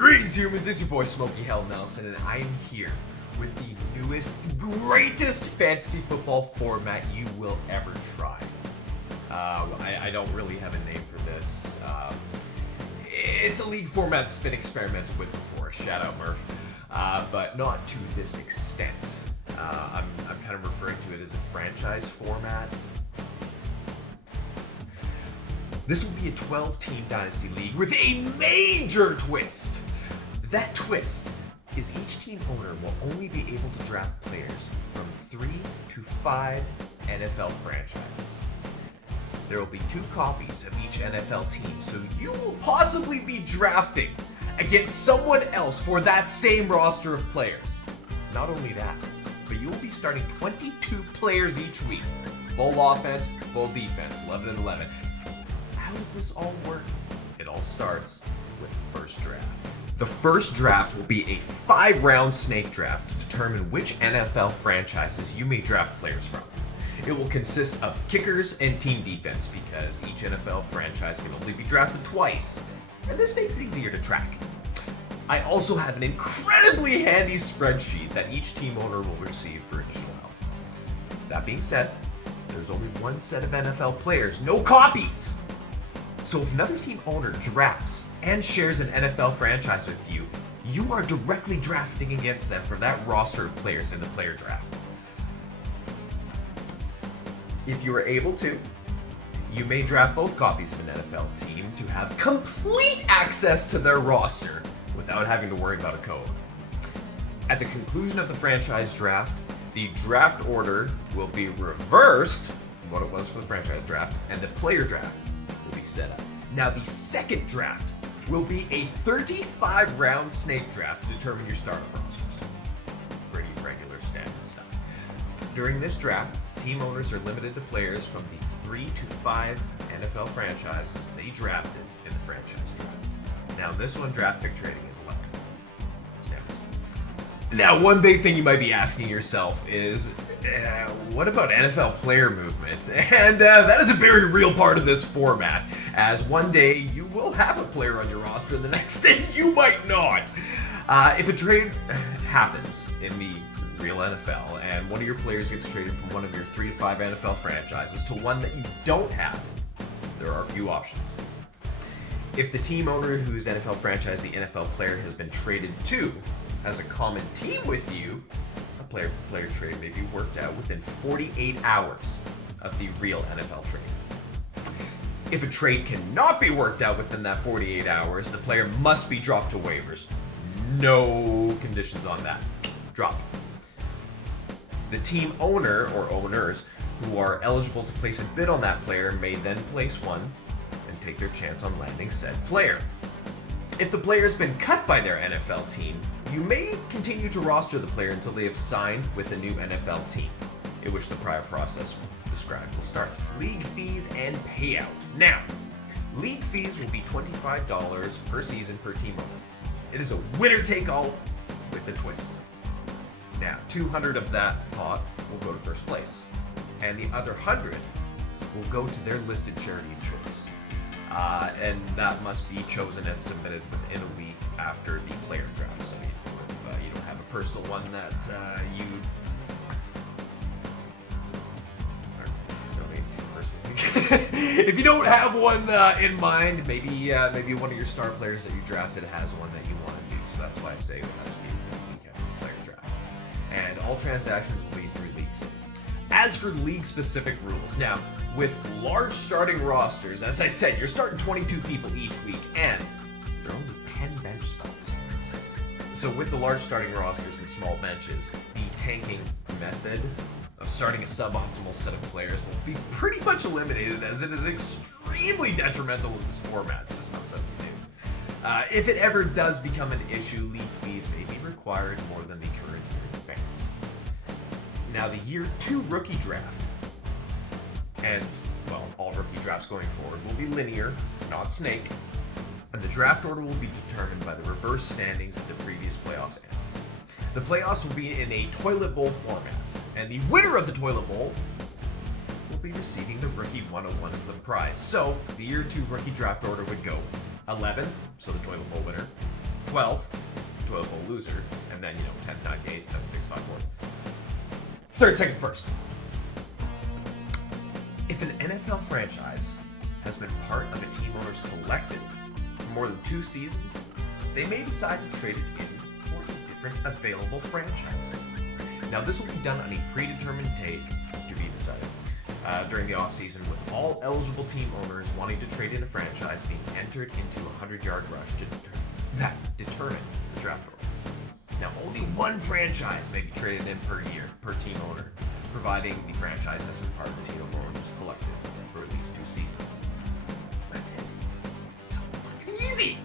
Greetings humans, it's your boy Smokey-Hell Nelson, and I am here with the newest, greatest fantasy football format you will ever try. I don't really have a name for this. It's a league format that's been experimented with before, shout out Murph, but not to this extent. I'm kind of referring to it as a franchise format. This will be a 12-team dynasty league with a major twist. That twist is each team owner will only be able to draft players from 3 to 5 NFL franchises. There will be 2 copies of each NFL team, so you will possibly be drafting against someone else for that same roster of players. Not only that, but you will be starting 22 players each week. Full offense, full defense, 11 and 11. How does this all work? It all starts with the first draft. The first draft will be a 5-round snake draft to determine which NFL franchises you may draft players from. It will consist of kickers and team defense because each NFL franchise can only be drafted twice, and this makes it easier to track. I also have an incredibly handy spreadsheet that each team owner will receive for additional help. That being said, there's only one set of NFL players, no copies! So if another team owner drafts and shares an NFL franchise with you, you are directly drafting against them for that roster of players in the player draft. If you are able to, you may draft both copies of an NFL team to have complete access to their roster without having to worry about a code. At the conclusion of the franchise draft, the draft order will be reversed from what it was for the franchise draft, and the player draft will be set up. Now the second draft will be a 35-round snake draft to determine your starting rosters. Pretty regular standard stuff. During this draft, team owners are limited to players from the 3 to 5 NFL franchises they drafted in the franchise draft. Now this one, draft pick trading is allowed. Now one big thing you might be asking yourself is, what about NFL player movement? And that is a very real part of this format, as one day you will have a player on your roster and the next day you might not. If a trade happens in the real NFL and one of your players gets traded from one of your 3 to 5 NFL franchises to one that you don't have, there are a few options. If the team owner whose NFL franchise the NFL player has been traded to has a common team with you, a player-for-player trade may be worked out within 48 hours of the real NFL trade. If a trade cannot be worked out within that 48 hours, the player must be dropped to waivers. No conditions on that. Drop. The team owner or owners who are eligible to place a bid on that player may then place one and take their chance on landing said player. If the player has been cut by their NFL team, you may continue to roster the player until they have signed with a new NFL team, in which the prior process described will start. League fees and payout. Now, league fees will be $25 per season per team owner. It is a winner-take-all with a twist. Now, 200 of that pot will go to first place, and the other 100 will go to their listed charity of choice. And that must be chosen and submitted within a week after the player draft. So if you don't have a personal one that you donate to personally, if you don't have one in mind, maybe one of your star players that you drafted has one that you want to use. So that's why I say it has to be within a week after the player draft. And all transactions will be through leagues. As for league-specific rules, now, with large starting rosters, as I said, you're starting 22 people each week, and there are only 10 bench spots. So with the large starting rosters and small benches, the tanking method of starting a suboptimal set of players will be pretty much eliminated, as it is extremely detrimental in this format. It's just not something new. If it ever does become an issue, league fees may be required more than the current year in advance. Now, the year 2 rookie draft, and, well, all rookie drafts going forward, will be linear, not snake, and the draft order will be determined by the reverse standings of the previous playoffs end. The playoffs will be in a toilet bowl format, and the winner of the toilet bowl will be receiving the Rookie 101 as the prize. So, the year 2 rookie draft order would go 11th, so the toilet bowl winner, 12th, 12th hole loser, and then, 10th, 9th, 8th, 7th, 6th, 5th, 4th. Third, second, first. If an NFL franchise has been part of a team owner's collective for more than 2 seasons, they may decide to trade it in for a different available franchise. Now, this will be done on a predetermined date to be decided during the offseason, with all eligible team owners wanting to trade in a franchise being entered into a 100-yard rush to determine the draft order. Now, only one franchise may be traded in per year, per team owner, providing the franchise has been part of the team owners collective for at least 2 seasons. That's it. So fucking easy!